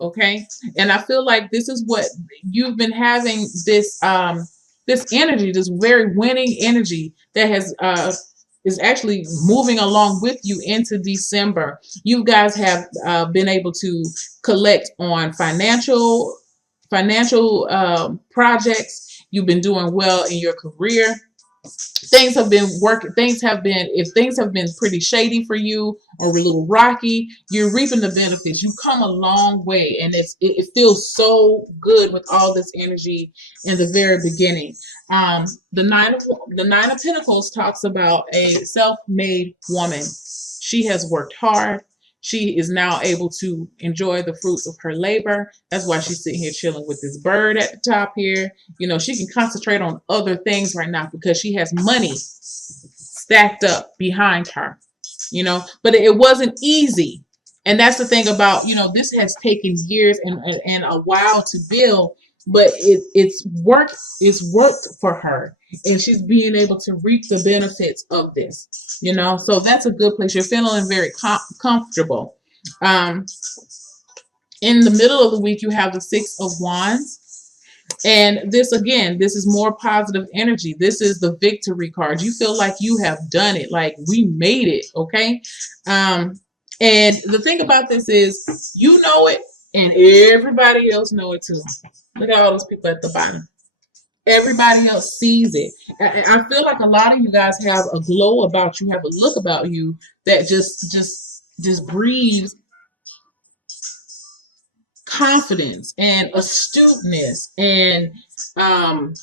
Okay. And I feel like this is what you've been having, this energy, this very winning energy that has is actually moving along with you into December. You guys have been able to collect on financial projects. You've been doing well in your career. Things have been working. Things have been, if things have been pretty shady for you or a little rocky, you're reaping the benefits. You've come a long way, and it feels so good with all this energy in the very beginning. The nine of Pentacles talks about a self-made woman. She has worked hard. She is now able to enjoy the fruits of her labor. That's why she's sitting here chilling with this bird at the top here. She can concentrate on other things right now because she has money stacked up behind her. But it wasn't easy. And that's the thing about, this has taken years and a while to build, but it's worked for her, and she's being able to reap the benefits of this. So that's a good place. You're feeling very comfortable. um in the middle of the week, you have the Six of Wands, and this, again, this is more positive energy. This is the victory card. You feel like you have done it, like we made it. Okay. And the thing about this is, you know it, and everybody else know it too. Look at all those people at the bottom. Everybody else sees it. I feel like a lot of you guys have a glow about you, have a look about you that just breathes confidence and astuteness, and um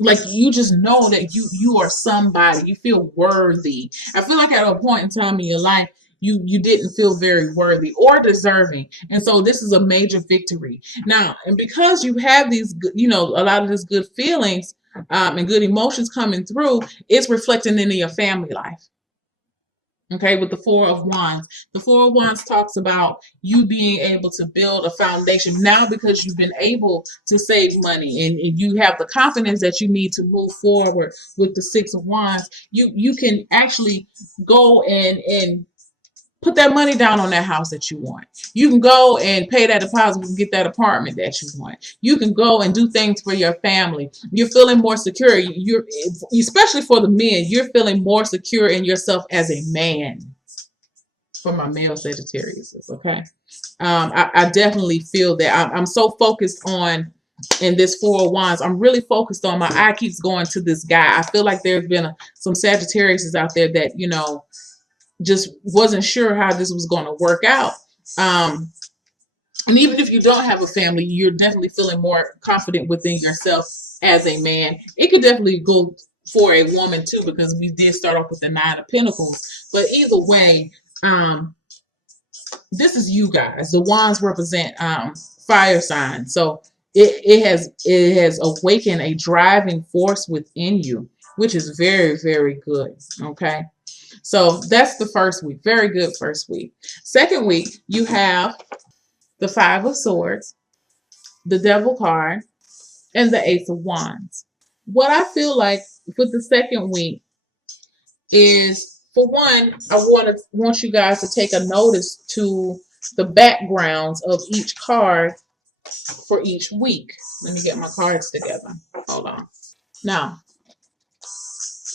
like, you just know that you are somebody. You feel worthy. I feel like at a point in time in your life, you didn't feel very worthy or deserving, and so this is a major victory now. And because you have these a lot of these good feelings, and good emotions coming through, it's reflecting into your family life. Okay, with the Four of Wands. The Four of Wands talks about you being able to build a foundation now because you've been able to save money, and you have the confidence that you need to move forward with the Six of Wands. You can actually go and put that money down on that house that you want. You can go and pay that deposit and get that apartment that you want. You can go and do things for your family. You're feeling more secure. You're, especially for the men, you're feeling more secure in yourself as a man. For my male Sagittarius, okay. I definitely feel that. I'm so focused on, in this Four of Wands, I'm really focused on, my eye keeps going to this guy. I feel like there's been some Sagittarius out there that, just wasn't sure how this was going to work out. And even if you don't have a family, you're definitely feeling more confident within yourself as a man. It could definitely go for a woman too, because we did start off with the Nine of Pentacles. But either way, this is you guys. The wands represent fire signs. So it has awakened a driving force within you, which is very, very good. Okay. So that's the first week. Very good first week. Second week, you have the Five of Swords, the Devil card, and the Ace of Wands. What I feel like with the second week is, for one, I want you guys to take a notice to the backgrounds of each card for each week. Let me get my cards together. Hold on. Now,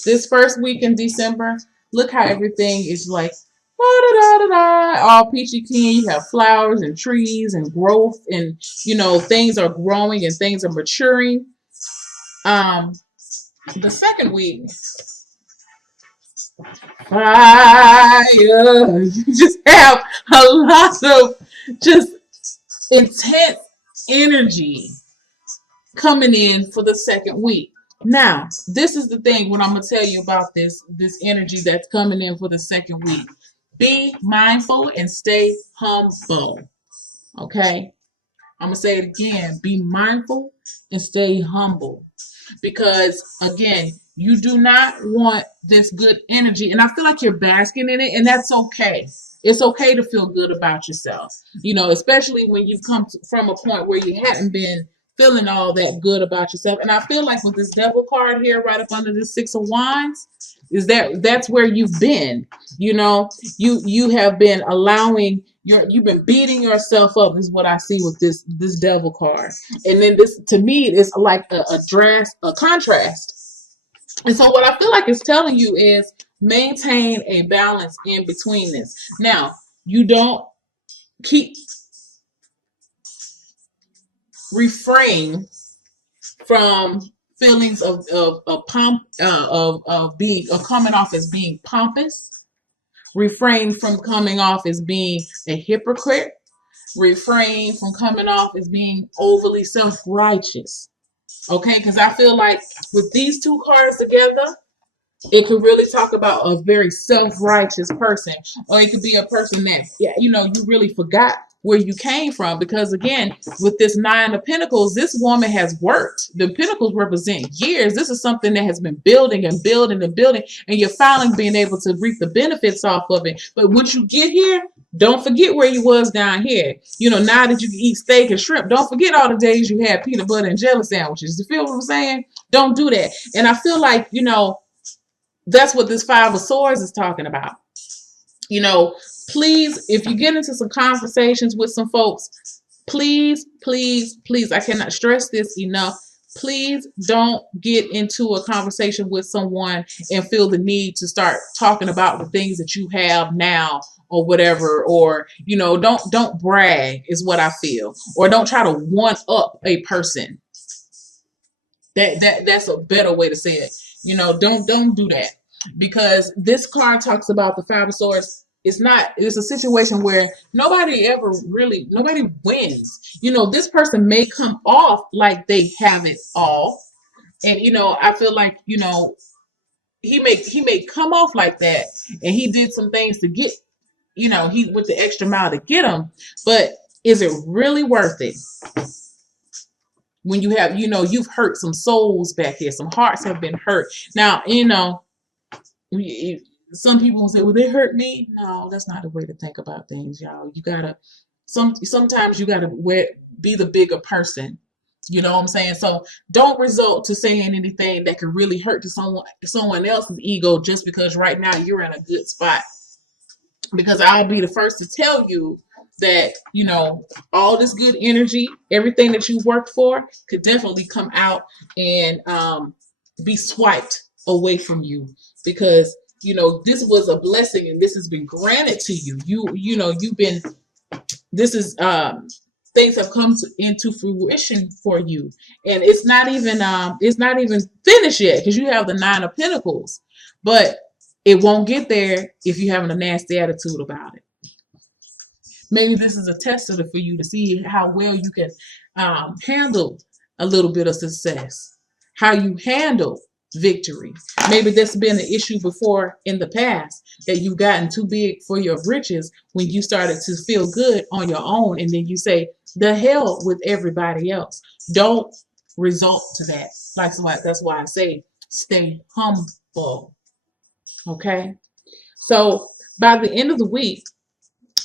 this first week in December, look how everything is like all peachy keen. You have flowers and trees and growth, and things are growing and things are maturing. The second week, fire. You just have a lot of just intense energy coming in for the second week. Now, this is the thing, what I'm going to tell you about this energy that's coming in for the second week. Be mindful and stay humble. Okay? I'm going to say it again. Be mindful and stay humble. Because, again, you do not want this good energy. And I feel like you're basking in it, and that's okay. It's okay to feel good about yourself. Especially when you've come from a point where you hadn't been feeling all that good about yourself. And I feel like with this Devil card here right up under the Six of Wands, that's where you've been. You have been allowing You've been beating yourself up is what I see with this devil card. And then this, to me, is like a contrast. And so what I feel like it's telling you is maintain a balance in between this. Now, you don't keep refrain from feelings of pomp of coming off as being pompous. Refrain from coming off as being a hypocrite. Refrain from coming off as being overly self-righteous. Okay, because I feel like with these two cards together, it could really talk about a very self-righteous person, or it could be a person that, yeah, you know, you really forgot where you came from. Because again, with this Nine of Pentacles, this woman has worked. The Pentacles represent years. This is something that has been building and building and building, and you're finally being able to reap the benefits off of it. But once you get here, don't forget where you was down here. You know, now that you can eat steak and shrimp, don't forget all the days you had peanut butter and jelly sandwiches. You feel what I'm saying? Don't do that. And I feel like, you know, that's what this Five of Swords is talking about. You know, please, if you get into some conversations with some folks, please, please, please, I cannot stress this enough. Please don't get into a conversation with someone and feel the need to start talking about the things that you have now or whatever, or, you know, don't brag is what I feel, or don't try to one up a person. That's a better way to say it. You know, don't do that, because this card talks about the Five of Swords. It's a situation where nobody wins. You know, this person may come off like they have it all. And, you know, I feel like, you know, he may come off like that, and he did some things to get, you know, he went the extra mile to get them. But is it really worth it? When you have, you know, you've hurt some souls back here, some hearts have been hurt. Now, you know, some people will say, well, they hurt me. No, that's not the way to think about things, y'all. You gotta, sometimes you gotta be the bigger person. You know what I'm saying? So don't resort to saying anything that could really hurt to someone else's ego just because right now you're in a good spot. Because I'll be the first to tell you that, you know, all this good energy, everything that you worked for could definitely come out and be swiped away from you, because, you know, this was a blessing and this has been granted to you. You know, this is, things have come into fruition for you, and it's not even finished yet, because you have the Nine of Pentacles, but it won't get there if you're having a nasty attitude about it. Maybe this is a tester for you to see how well you can handle a little bit of success, how you handle victory. Maybe that's been an issue before in the past, that you've gotten too big for your britches when you started to feel good on your own, and then you say, the hell with everybody else. Don't resort to that. That's why I say stay humble. Okay? So by the end of the week,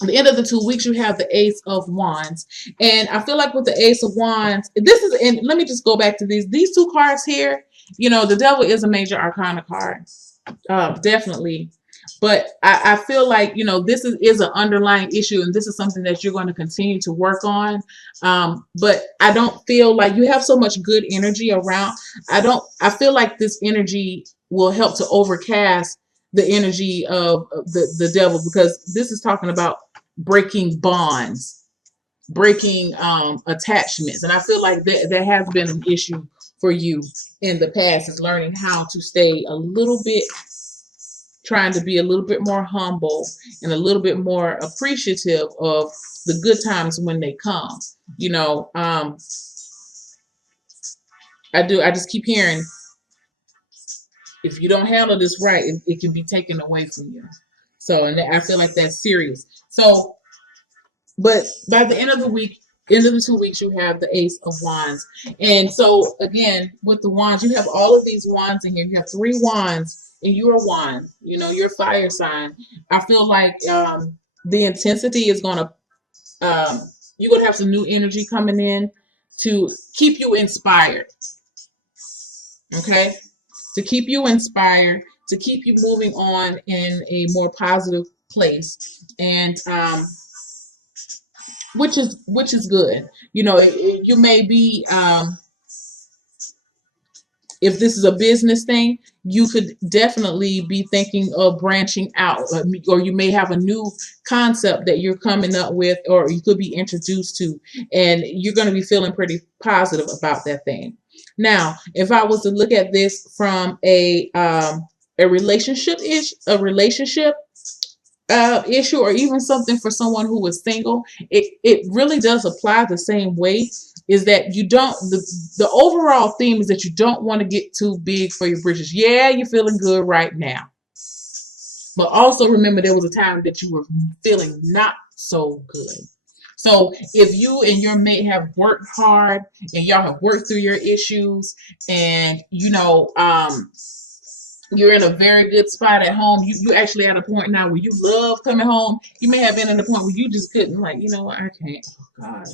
the end of the 2 weeks, you have the Ace of Wands. And I feel like with the Ace of Wands, and let me just go back to these two cards here. You know, the Devil is a major arcana card. Definitely. But I feel like, you know, this is an underlying issue, and this is something that you're going to continue to work on. But I don't feel like you have so much good energy around. I feel like this energy will help to overcast the energy of the devil, because this is talking about breaking bonds, breaking attachments. And I feel like that has been an issue for you in the past, is learning how to stay a little bit, trying to be a little bit more humble and a little bit more appreciative of the good times when they come. You know, I just keep hearing, if you don't handle this right, it can be taken away from you. So, and I feel like that's serious. So, but by the end of the week, end of the 2 weeks, you have the Ace of Wands. And so again, with the wands, you have all of these wands in here. You have 3 wands, and you're a wand. You know, you're a fire sign. I feel like the intensity is going to, you're going to have some new energy coming in to keep you inspired. Okay? To keep you inspired, to keep you moving on in a more positive place. And which is good. You may be if this is a business thing, you could definitely be thinking of branching out, or you may have a new concept that you're coming up with, or you could be introduced to, and you're going to be feeling pretty positive about that thing. Now, if I was to look at this from a relationship issue, or even something for someone who is single, it really does apply the same way. Is that you don't the overall theme is that you don't want to get too big for your britches. Yeah, you're feeling good right now, but also remember there was a time that you were feeling not so good. So if you and your mate have worked hard and y'all have worked through your issues, and you're in a very good spot at home. You actually at a point now where you love coming home. You may have been at a point where you just couldn't, like, you know what, I can't. Oh God,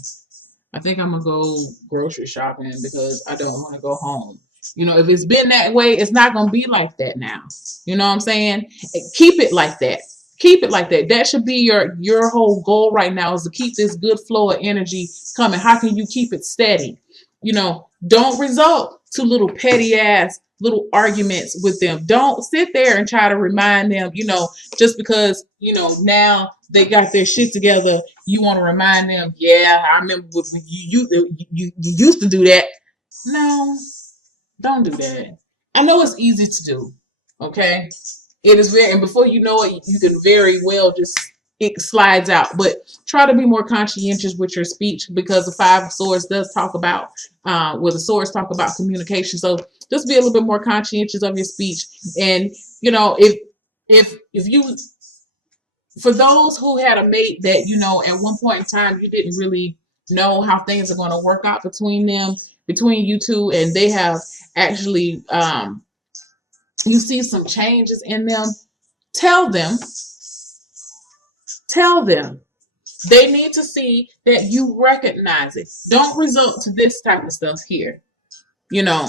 I think I'm gonna go grocery shopping because I don't want to go home. If it's been that way, it's not gonna be like that now. You know what I'm saying? Keep it like that. Keep it like that. That should be your whole goal right now, is to keep this good flow of energy coming. How can you keep it steady? Don't result to little petty ass little arguments with them. Don't sit there and try to remind them, just because, now they got their shit together, you want to remind them, yeah, I remember when you used to do that. No, don't do that. I know it's easy to do, okay? It is very, and before you know it, you can very well just, it slides out. But try to be more conscientious with your speech, because the Five of Swords does talk about, the swords talk about communication. So just be a little bit more conscientious of your speech. And if you, for those who had a mate that at one point in time you didn't really know how things are going to work out between you two, and they have actually you see some changes in them, tell them they need to see that you recognize it. Don't resort to this type of stuff here. you know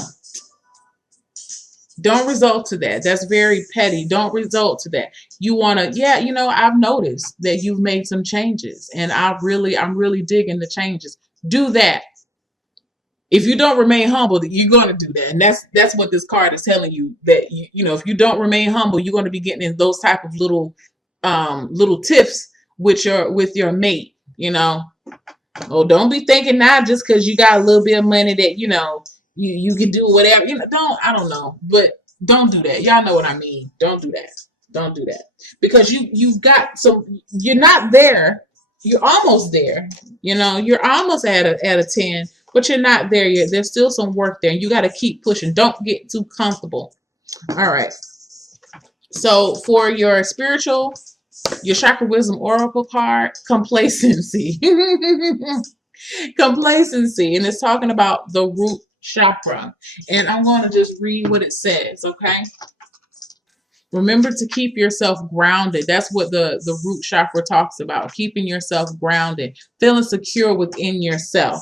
don't result to that. That's very petty. Don't result to that. You want to, yeah, I've noticed that you've made some changes, and I'm really digging the changes. Do that. If you don't remain humble, you're going to do that. And that's what this card is telling you, that if you don't remain humble, you're going to be getting in those type of little tiffs with your mate. Oh, don't be thinking now just because you got a little bit of money that you can do whatever. I don't know, but don't do that. Y'all know what I mean. Don't do that. Don't do that, because you've got some. You're not there. You're almost there. You're almost at a 10, but you're not there yet. There's still some work there, and you got to keep pushing. Don't get too comfortable. All right. So for your chakra wisdom oracle card, complacency. Complacency, and it's talking about the root chakra. And I'm going to just read what it says, okay? Remember to keep yourself grounded. That's what the root chakra talks about, keeping yourself grounded, feeling secure within yourself.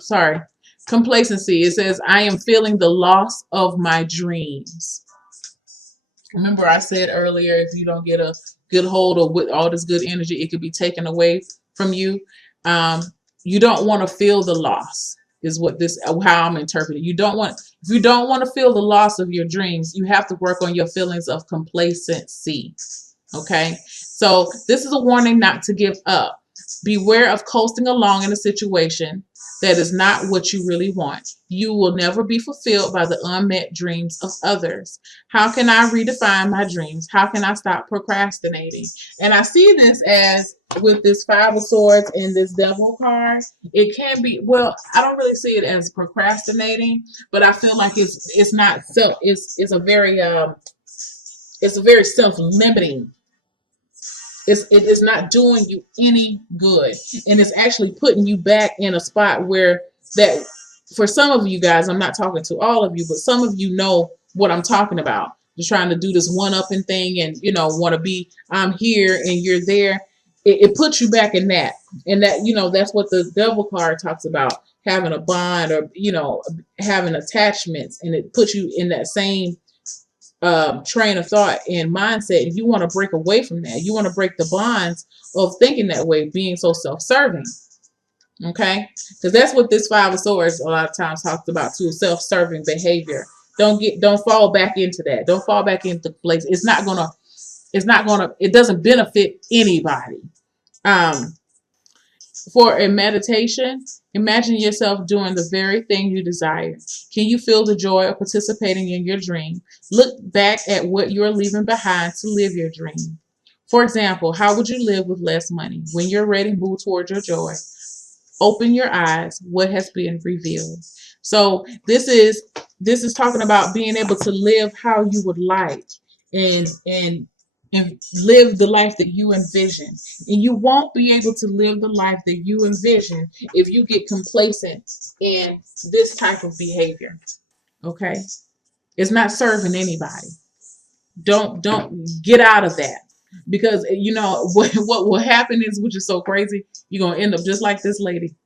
Sorry. Complacency. It says, I am feeling the loss of my dreams. Remember I said earlier, if you don't get a good hold of with all this good energy, it could be taken away from you. You don't want to feel the loss, is how I'm interpreting. If you don't want to feel the loss of your dreams, you have to work on your feelings of complacency. Okay? So this is a warning not to give up. Beware of coasting along in a situation that is not what you really want. You will never be fulfilled by the unmet dreams of others. How can I redefine my dreams? How can I stop procrastinating? And I see this as, with this Five of Swords and this Devil card, it can be, well, I don't really see it as procrastinating, but I feel like it's not self, it's a very self-limiting. It is not doing you any good, and it's actually putting you back in a spot where that, for some of you guys, I'm not talking to all of you, but some of you know what I'm talking about. You're trying to do this one-upping thing, and want to be, I'm here and you're there. It puts you back in that, and that's what the Devil card talks about, having a bond, or having attachments, and it puts you in that same train of thought and mindset, and you want to break away from that. You want to break the bonds of thinking that way, being so self-serving. Okay, because that's what this Five of Swords a lot of times talks about too: self-serving behavior. Don't fall back into that. Don't fall back into place. It doesn't benefit anybody. Um, for a meditation, imagine yourself doing the very thing you desire. Can you feel the joy of participating in your dream? Look back at what you're leaving behind to live your dream. For example, how would you live with less money? When you're ready, move towards your joy. Open your eyes. What has been revealed? So this is talking about being able to live how you would like, and live the life that you envision. And you won't be able to live the life that you envision if you get complacent in this type of behavior. Okay? It's not serving anybody. Don't get out of that. Because you know what will happen is, which is so crazy, you're gonna end up just like this lady.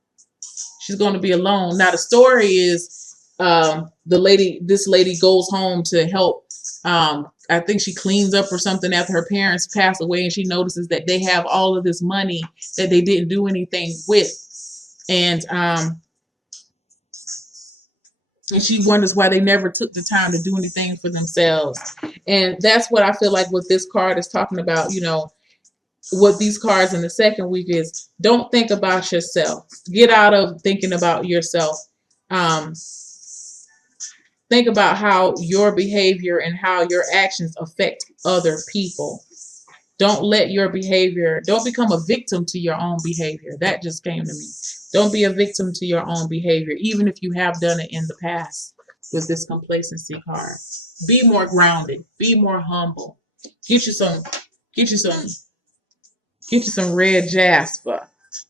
She's going to be alone. Now the story is, this lady goes home to help. I think she cleans up or something after her parents pass away, and she notices that they have all of this money that they didn't do anything with, and she wonders why they never took the time to do anything for themselves. And that's what I feel like what this card is talking about. You know, what these cards in the second week is: don't think about yourself. Get out of thinking about yourself. Um, think about how your behavior and how your actions affect other people. Don't let your behavior, don't become a victim to your own behavior. That just came to me. Don't be a victim to your own behavior, even if you have done it in the past with this complacency card. Be more grounded. Be more humble. Get you some, get you some red jasper.